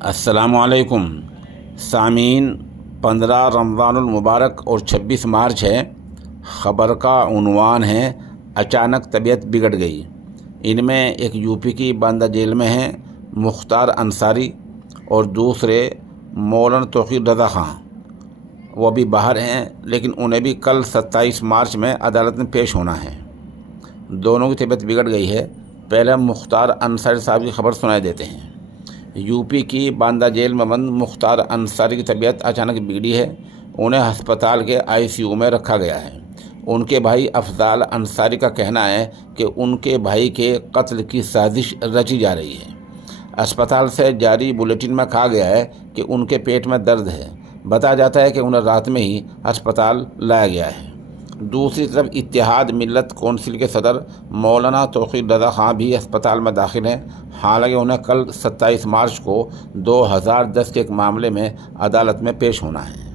السلام علیکم سامعین، 15 رمضان المبارک اور 26 مارچ ہے۔ خبر کا عنوان ہے اچانک طبیعت بگڑ گئی۔ ان میں ایک یو پی کی باندہ جیل میں ہیں مختار انصاری اور دوسرے مولانا توقیر رضا خان، وہ بھی باہر ہیں، لیکن انہیں بھی کل 27 مارچ میں عدالت میں پیش ہونا ہے۔ دونوں کی طبیعت بگڑ گئی ہے۔ پہلے مختار انصاری صاحب کی خبر سنائی دیتے ہیں۔ یو پی کی باندہ جیل میں بند مختار انصاری کی طبیعت اچانک بگڑی ہے۔ انہیں ہسپتال کے ICU میں رکھا گیا ہے۔ ان کے بھائی افضال انصاری کا کہنا ہے کہ ان کے بھائی کے قتل کی سازش رچی جا رہی ہے۔ اسپتال سے جاری بلیٹن میں کہا گیا ہے کہ ان کے پیٹ میں درد ہے۔ بتایا جاتا ہے کہ انہیں رات میں ہی اسپتال لایا گیا ہے۔ دوسری طرف اتحاد ملت کونسل کے صدر مولانا توقیر رضا خان بھی اسپتال میں داخل ہیں، حالانکہ انہیں کل 27 مارچ کو 2010 کے ایک معاملے میں عدالت میں پیش ہونا ہے۔